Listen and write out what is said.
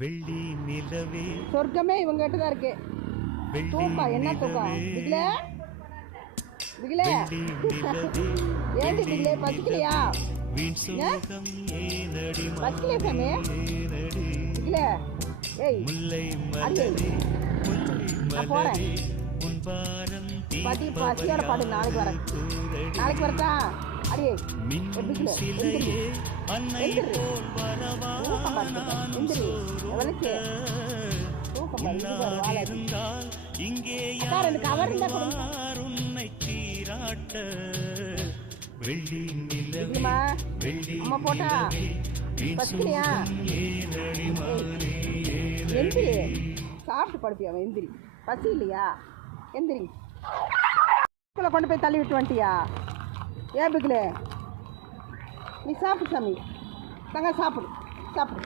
வெள்ளி நிலவே சொர்க்கமே இவங்க கிட்ட தான் இருக்கு. தூக்கா என்ன தூக்கம் பிகிலே பிகிலே ஏண்டி பிகிலே பசிக்கலையா? பசிக்கலையா சாமி பிகிலே? ஏய் நான் போறேன். பசியோட பாடு நாளைக்கு வரேன். நாளைக்கு வரட்டா? அடியே பிகிலே அம்மா போட்டா பசிக்கலையா? எந்திரி சாப்பிட்டு படுப்பியா? எந்திரி பசி இல்லையா? எந்திரி கொண்டு போய் தள்ளி விட்டு வந்துட்டியா? ஏன் பிகிலே நீ சாப்பிடு சாமி தங்க சாப்பிடு சாப்பிடு.